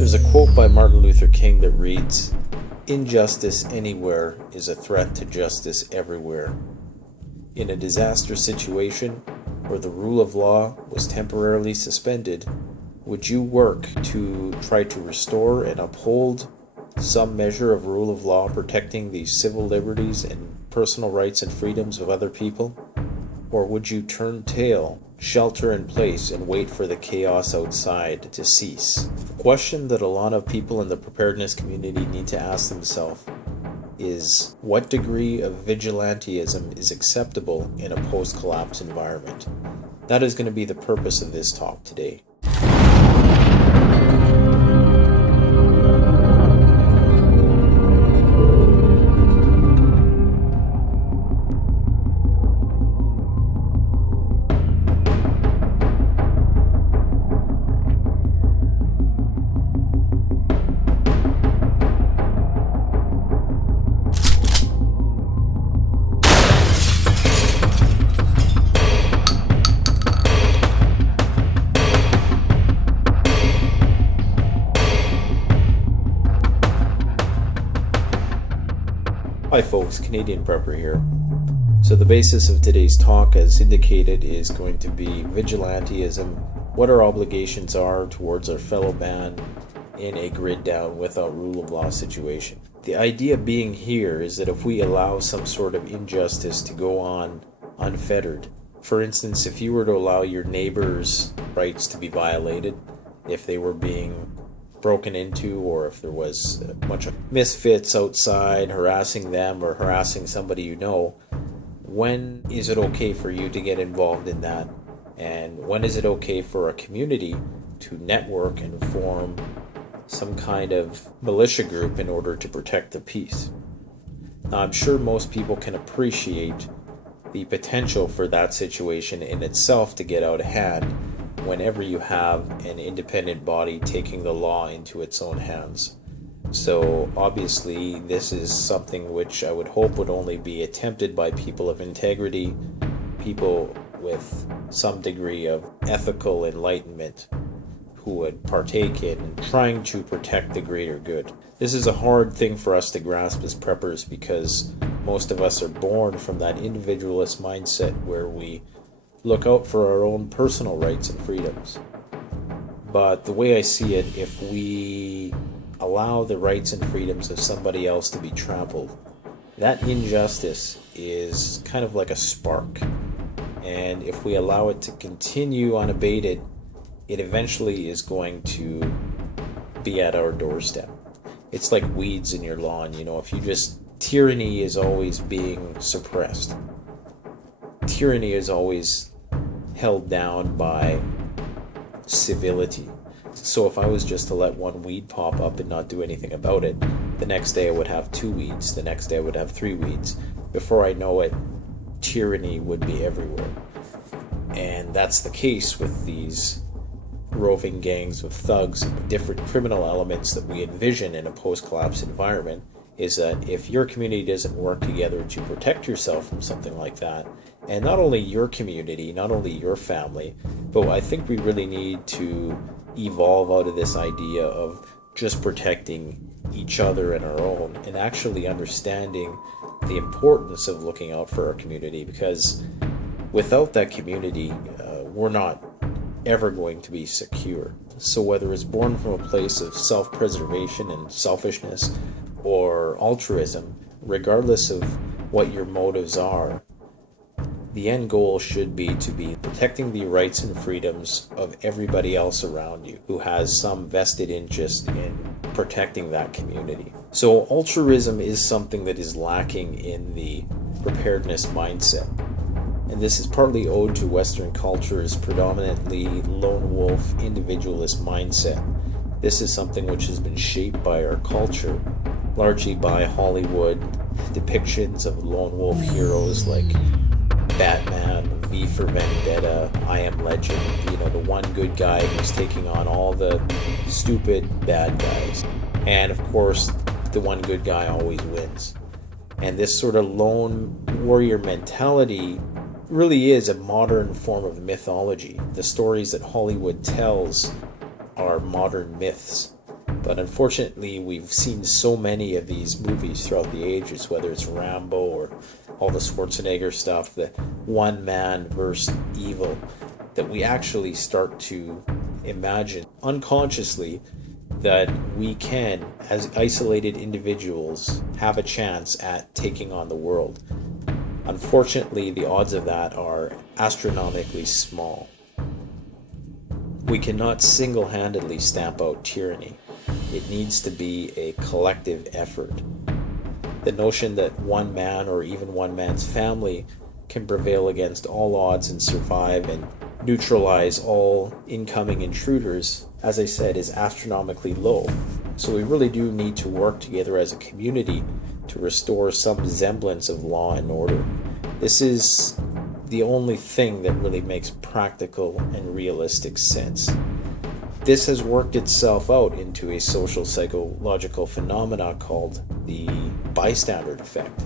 There's a quote by Martin Luther King that reads, "Injustice anywhere is a threat to justice everywhere." In a disaster situation where the rule of law was temporarily suspended, would you work to try to restore and uphold some measure of rule of law protecting the civil liberties and personal rights and freedoms of other people? Or would you turn tail, shelter in place, and wait for the chaos outside to cease? The question that a lot of people in the preparedness community need to ask themselves is, what degree of vigilantism is acceptable in a post-collapse environment? That is going to be the purpose of this talk today. Hi folks, Canadian Prepper here. So the basis of today's talk, as indicated, is going to be vigilantism, what our obligations are towards our fellow man in a grid down without rule of law situation. The idea being here is that if we allow some sort of injustice to go on unfettered, for instance, if you were to allow your neighbor's rights to be violated, if they were being broken into, or if there was a bunch of misfits outside harassing them or harassing somebody you know, when is it okay for you to get involved in that? And when is it okay for a community to network and form some kind of militia group in order to protect the peace? Now, I'm sure most people can appreciate the potential for that situation in itself to get out of hand whenever you have an independent body taking the law into its own hands. So obviously this is something which I would hope would only be attempted by people of integrity, people with some degree of ethical enlightenment who would partake in trying to protect the greater good. This is a hard thing for us to grasp as preppers because most of us are born from that individualist mindset where we look out for our own personal rights and freedoms. But the way I see it, if we allow the rights and freedoms of somebody else to be trampled, that injustice is kind of like a spark. And if we allow it to continue unabated, it eventually is going to be at our doorstep. It's like weeds in your lawn, if you just, tyranny is always being suppressed. Tyranny is always held down by civility. So if I was just to let one weed pop up and not do anything about it, the next day I would have 2 weeds, the next day I would have 3 weeds. Before I know it, tyranny would be everywhere. And that's the case with these roving gangs of thugs and different criminal elements that we envision in a post-collapse environment, is that if your community doesn't work together to protect yourself from something like that, and not only your community, not only your family, but I think we really need to evolve out of this idea of just protecting each other and our own, and actually understanding the importance of looking out for our community, because without that community, we're not ever going to be secure. So whether it's born from a place of self-preservation and selfishness or altruism, regardless of what your motives are, the end goal should be to be protecting the rights and freedoms of everybody else around you who has some vested interest in protecting that community. So altruism is something that is lacking in the preparedness mindset. And this is partly owed to Western culture's predominantly lone wolf individualist mindset. This is something which has been shaped by our culture, largely by Hollywood depictions of lone wolf heroes like Batman, V for Vendetta, I Am Legend, the one good guy who's taking on all the stupid bad guys. And of course, the one good guy always wins. And this sort of lone warrior mentality really is a modern form of mythology. The stories that Hollywood tells are modern myths. But unfortunately, we've seen so many of these movies throughout the ages, whether it's Rambo or all the Schwarzenegger stuff, the one man versus evil, that we actually start to imagine unconsciously that we can, as isolated individuals, have a chance at taking on the world. Unfortunately, the odds of that are astronomically small. We cannot single-handedly stamp out tyranny. It needs to be a collective effort. The notion that one man or even one man's family can prevail against all odds and survive and neutralize all incoming intruders, as I said, is astronomically low. So we really do need to work together as a community to restore some semblance of law and order. This is the only thing that really makes practical and realistic sense. This has worked itself out into a social psychological phenomena called the bystander effect.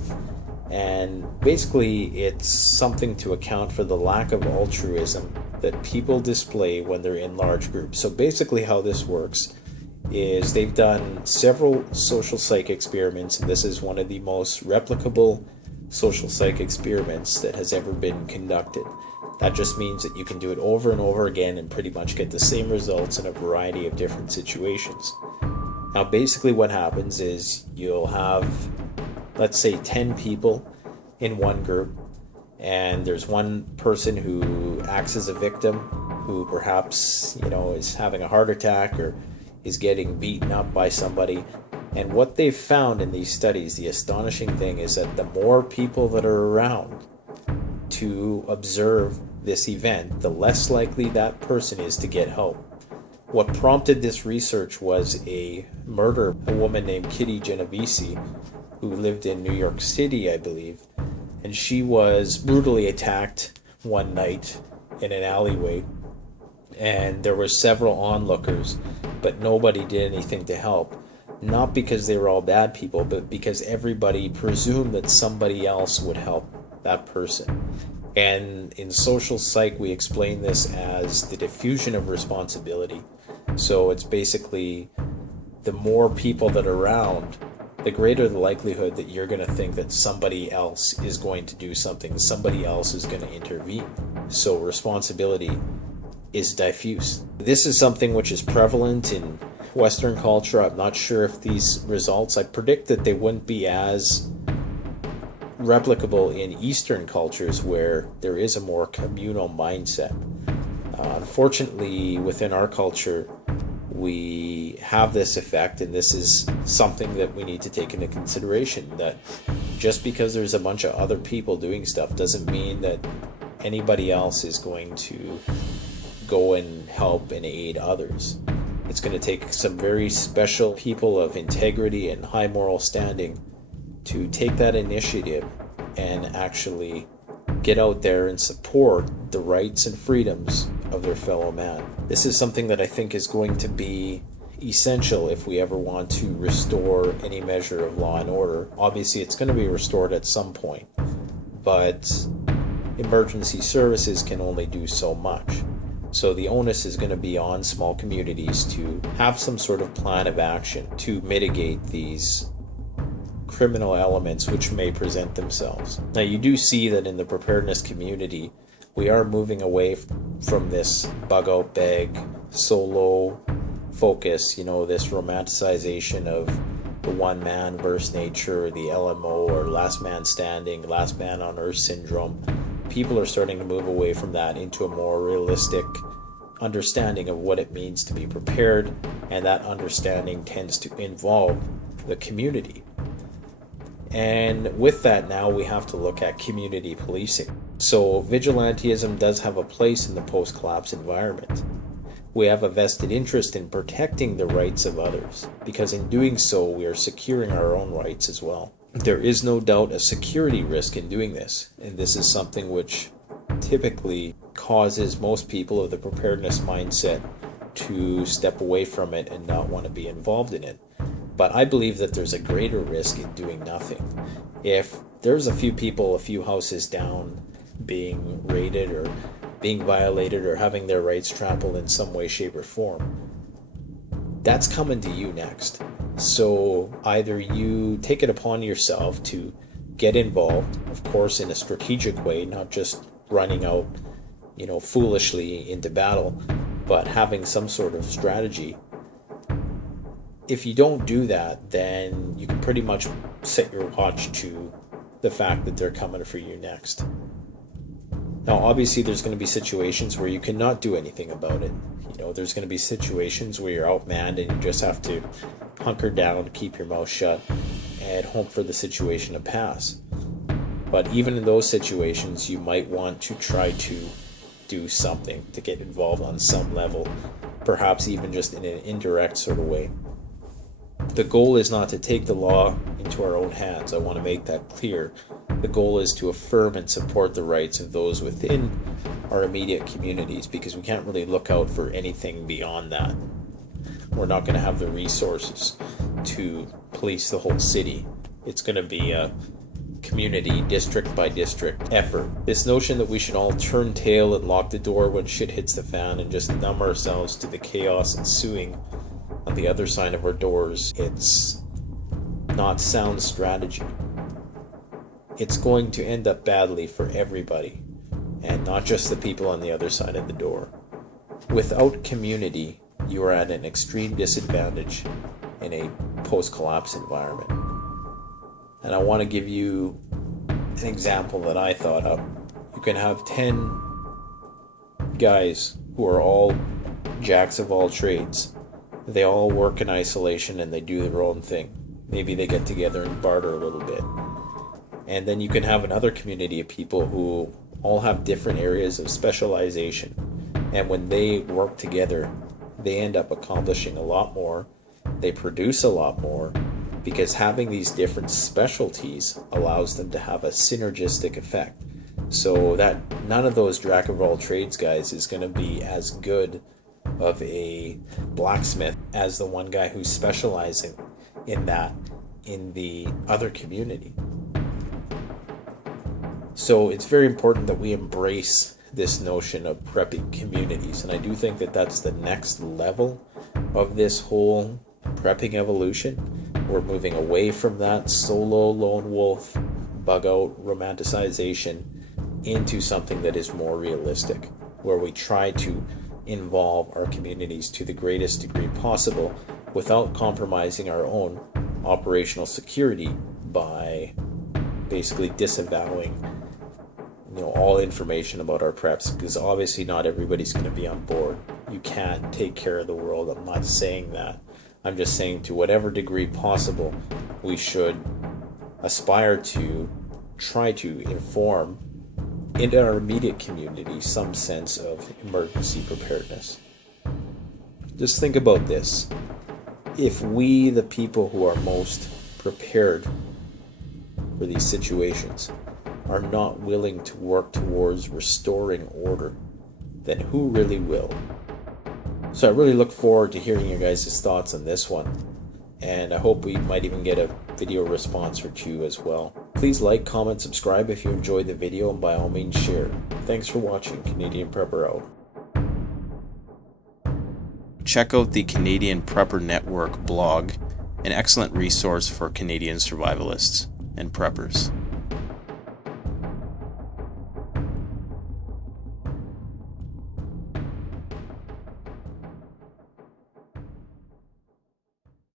And basically it's something to account for the lack of altruism that people display when they're in large groups. So basically how this works is they've done several social psych experiments, and this is one of the most replicable social psych experiments that has ever been conducted. That just means that you can do it over and over again and pretty much get the same results in a variety of different situations. Now basically what happens is you'll have, let's say, 10 people in one group, and there's one person who acts as a victim who perhaps, is having a heart attack or is getting beaten up by somebody. And what they've found in these studies, the astonishing thing is that the more people that are around to observe this event, the less likely that person is to get help. What prompted this research was a murder, a woman named Kitty Genovese, who lived in New York City, I believe, and she was brutally attacked one night in an alleyway, and there were several onlookers, but nobody did anything to help. Not because they were all bad people, but because everybody presumed that somebody else would help that person. And in social psych, we explain this as the diffusion of responsibility. So it's basically the more people that are around, the greater the likelihood that you're going to think that somebody else is going to do something, somebody else is going to intervene. So responsibility is diffuse. This is something which is prevalent in Western culture. I'm not sure if these results, I predict that they wouldn't be as replicable in Eastern cultures where there is a more communal mindset. Unfortunately, within our culture, we have this effect, and this is something that we need to take into consideration, that just because there's a bunch of other people doing stuff doesn't mean that anybody else is going to go and help and aid others. It's going to take some very special people of integrity and high moral standing to take that initiative and actually get out there and support the rights and freedoms of their fellow man. This is something that I think is going to be essential if we ever want to restore any measure of law and order. Obviously, it's going to be restored at some point, but emergency services can only do so much. So the onus is going to be on small communities to have some sort of plan of action to mitigate these criminal elements which may present themselves. Now you do see that in the preparedness community, we are moving away from this bug out bag, solo focus, this romanticization of the one man versus nature, or the LMO, or last man standing, last man on earth syndrome. People are starting to move away from that into a more realistic understanding of what it means to be prepared, and that understanding tends to involve the community. And with that, now we have to look at community policing. So vigilantism does have a place in the post-collapse environment. We have a vested interest in protecting the rights of others, because in doing so, we are securing our own rights as well. There is no doubt a security risk in doing this, and this is something which typically causes most people of the preparedness mindset to step away from it and not want to be involved in it. But I believe that there's a greater risk in doing nothing. If there's a few people, a few houses down, being raided or being violated or having their rights trampled in some way, shape, or form, that's coming to you next. So either you take it upon yourself to get involved, of course, in a strategic way, not just running out, foolishly into battle, but having some sort of strategy. If you don't do that, then you can pretty much set your watch to the fact that they're coming for you next. Now, obviously, there's going to be situations where you cannot do anything about it. There's going to be situations where you're outmanned and you just have to hunker down, keep your mouth shut, and hope for the situation to pass. But even in those situations, you might want to try to do something to get involved on some level, perhaps even just in an indirect sort of way. The goal is not to take the law into our own hands. I want to make that clear. The goal is to affirm and support the rights of those within our immediate communities, because we can't really look out for anything beyond that. We're not going to have the resources to police the whole city. It's going to be a community, district by district effort. This notion that we should all turn tail and lock the door when shit hits the fan and just numb ourselves to the chaos ensuing on the other side of our doors, it's not sound strategy. It's going to end up badly for everybody, and not just the people on the other side of the door. Without community, you are at an extreme disadvantage in a post-collapse environment. And I want to give you an example that I thought of. You can have 10 guys who are all jacks of all trades. They all work in isolation and they do their own thing. Maybe they get together and barter a little bit. And then you can have another community of people who all have different areas of specialization. And when they work together, they end up accomplishing a lot more. They produce a lot more, because having these different specialties allows them to have a synergistic effect. So that none of those jack of all trades guys is going to be as good of a blacksmith as the one guy who's specializing in that in the other community. So it's very important that we embrace this notion of prepping communities, and I do think that that's the next level of this whole prepping evolution. We're moving away from that solo lone wolf bug out romanticization into something that is more realistic, where we try to involve our communities to the greatest degree possible without compromising our own operational security by basically disavowing all information about our preps, because obviously not everybody's going to be on board. You can't take care of the world. I'm not saying that. I'm just saying to whatever degree possible, we should aspire to try to inform in our immediate community some sense of emergency preparedness. Just think about this. If we, the people who are most prepared for these situations, are not willing to work towards restoring order, then who really will? So I really look forward to hearing your guys' thoughts on this one, and I hope we might even get a video response or two as well. Please like, comment, subscribe if you enjoyed the video, and by all means share. Thanks for watching. Canadian Prepper out. Check out the Canadian Prepper Network blog, an excellent resource for Canadian survivalists and preppers.